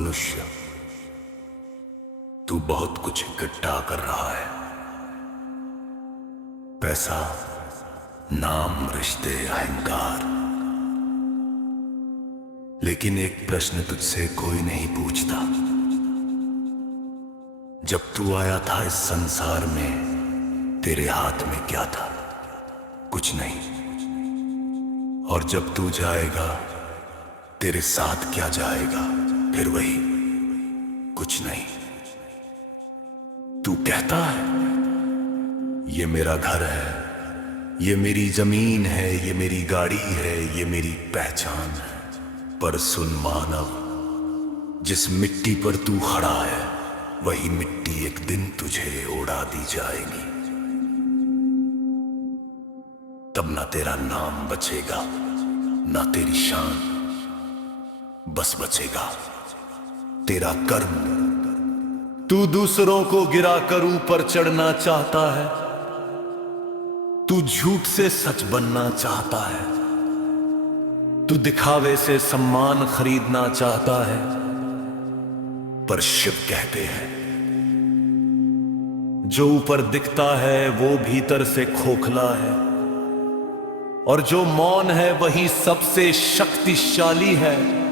मनुष्य, तू बहुत कुछ इकट्ठा कर रहा है। पैसा, नाम, रिश्ते, अहंकार। लेकिन एक प्रश्न तुझसे कोई नहीं पूछता। जब तू आया था इस संसार में, तेरे हाथ में क्या था? कुछ नहीं। और जब तू जाएगा, तेरे साथ क्या जाएगा? फिर वही, कुछ नहीं। तू कहता है ये मेरा घर है, ये मेरी जमीन है, ये मेरी गाड़ी है, ये मेरी पहचान है। पर सुन मानव, जिस मिट्टी पर तू खड़ा है, वही मिट्टी एक दिन तुझे उड़ा दी जाएगी। तब ना तेरा नाम बचेगा, ना तेरी शान, बस बचेगा तेरा कर्म। तू दूसरों को गिराकर ऊपर चढ़ना चाहता है, तू झूठ से सच बनना चाहता है, तू दिखावे से सम्मान खरीदना चाहता है। पर शिव कहते हैं, जो ऊपर दिखता है वो भीतर से खोखला है, और जो मौन है वही सबसे शक्तिशाली है।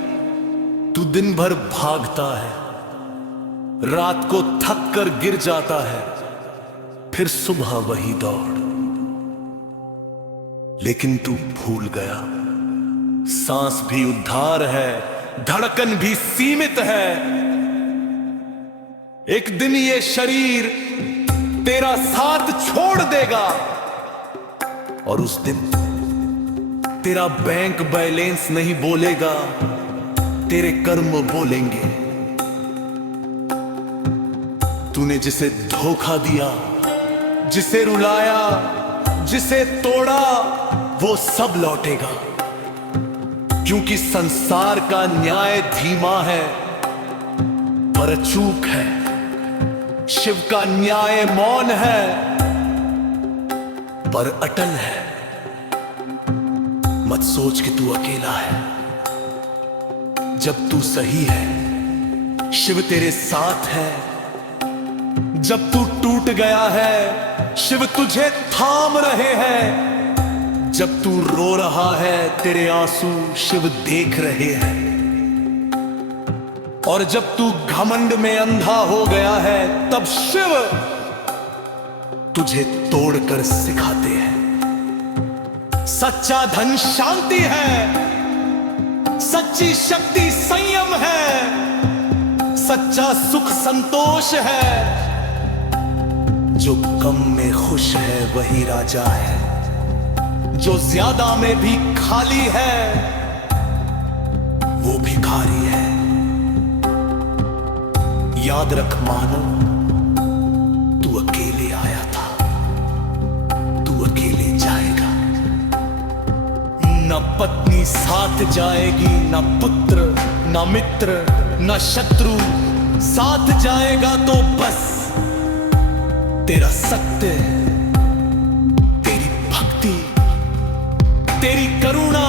तू दिन भर भागता है, रात को थक कर गिर जाता है, फिर सुबह वही दौड़। लेकिन तू भूल गया, सांस भी उद्धार है, धड़कन भी सीमित है। एक दिन ये शरीर तेरा साथ छोड़ देगा, और उस दिन तेरा बैंक बैलेंस नहीं बोलेगा, तेरे कर्म बोलेंगे। तूने जिसे धोखा दिया, जिसे रुलाया, जिसे तोड़ा, वो सब लौटेगा। क्योंकि संसार का न्याय धीमा है पर अचूक है, शिव का न्याय मौन है पर अटल है। मत सोच कि तू अकेला है, जब तू सही है शिव तेरे साथ है। जब तू टूट गया है, शिव तुझे थाम रहे हैं। जब तू रो रहा है, तेरे आंसू शिव देख रहे हैं। और जब तू घमंड में अंधा हो गया है, तब शिव तुझे तोड़कर सिखाते हैं। सच्चा धन शांति है, सच्ची शक्ति संयम है, सच्चा सुख संतोष है। जो कम में खुश है वही राजा है, जो ज्यादा में भी खाली है वो भिखारी है। याद रख मानो, तू अकेले आया था, तू अकेले जाएगा। न पत्नी साथ जाएगी, न पुत्र, न मित्र, न शत्रु साथ जाएगा। तो बस तेरा सत्य, तेरी भक्ति, तेरी करुणा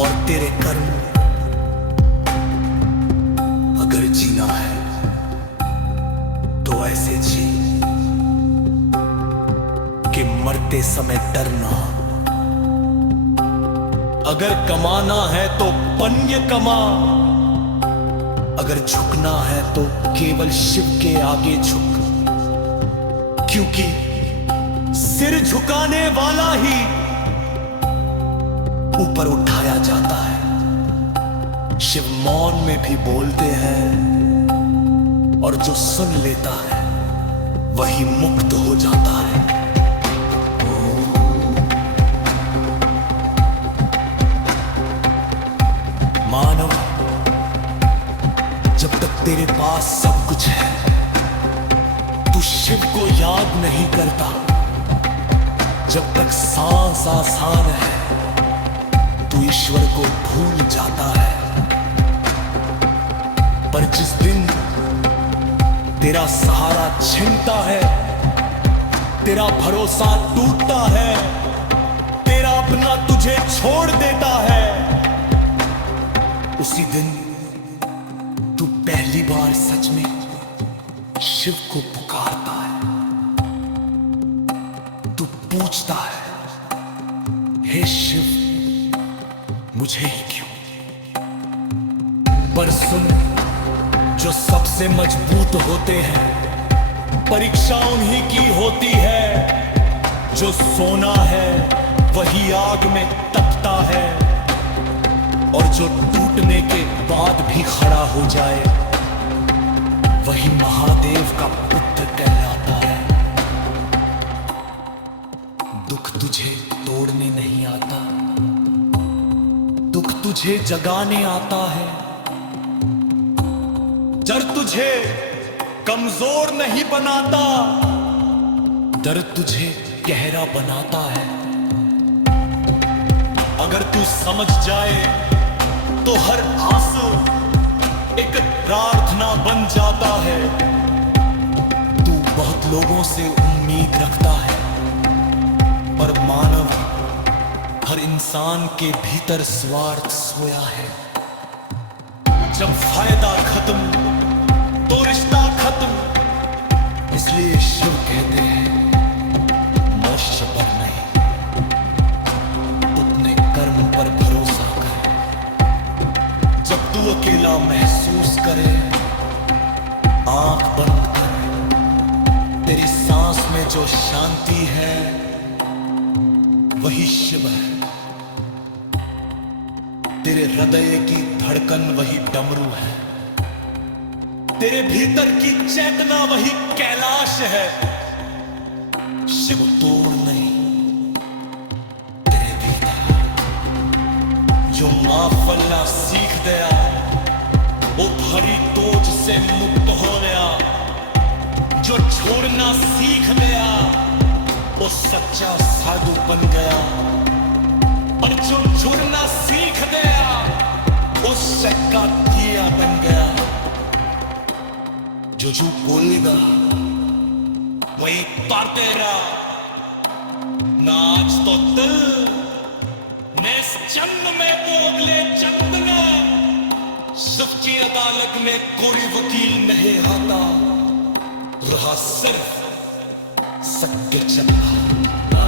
और तेरे कर्म। अगर जीना है तो ऐसे जी कि मरते समय डरना। अगर कमाना है तो पुण्य कमा, अगर झुकना है तो केवल शिव के आगे झुक। क्योंकि सिर झुकाने वाला ही ऊपर उठाया जाता है। शिव मौन में भी बोलते हैं, और जो सुन लेता है वही मुक्त हो जाता है। मानव, जब तक तेरे पास सब कुछ है, तू शिव को याद नहीं करता। जब तक सांस आसान है, तू ईश्वर को भूल जाता है। पर जिस दिन तेरा सहारा छिनता है, तेरा भरोसा टूटता है, तेरा अपना तुझे छोड़ देता है, उसी दिन तू पहली बार सच में शिव को पुकारता है, तू पूछता है, हे शिव मुझे ही क्यों। पर सुन, जो सबसे मजबूत होते हैं परीक्षा उन्हीं की होती है। जो सोना है वही आग में तपता है, और जो टूटने के बाद भी खड़ा हो जाए वही महादेव का पुत्र कहलाता है। दुख तुझे तोड़ने नहीं आता, दुख तुझे जगाने आता है। डर तुझे कमजोर नहीं बनाता, डर तुझे गहरा बनाता है। अगर तू समझ जाए तो हर आंसू एक प्रार्थना बन जाता है। तू बहुत लोगों से उम्मीद रखता है, पर मानव हर इंसान के भीतर स्वार्थ सोया है। जब फायदा खत्म तो रिश्ता खत्म, इसलिए शिव कहते हैं मनुष्य पर नहीं, अपने कर्म पर भरोसा कर। जब तू अकेला महसूस करे, आंख बंद कर, तेरी सांस में जो शांति है वही शिव है। तेरे हृदय की धड़कन वही डमरू है, तेरे भीतर की चेतना वही कैलाश है। शिव तोड़ नहीं, तेरे भीतर जो माफल्ला सीख गया वो भरी तोज से मुक्त हो गया। जो छोड़ना सीख गया वो सच्चा साधु बन गया, और जो जुड़ना सीख गया वो सक्का दिया बन गया। जो बोलेगा वही तारतेरा, नाच तो दिल ने चंद में बोगले चंदना। शिव की अदालत में कोई वकील नहीं आता, रहा सिर्फ सत्य चंदा।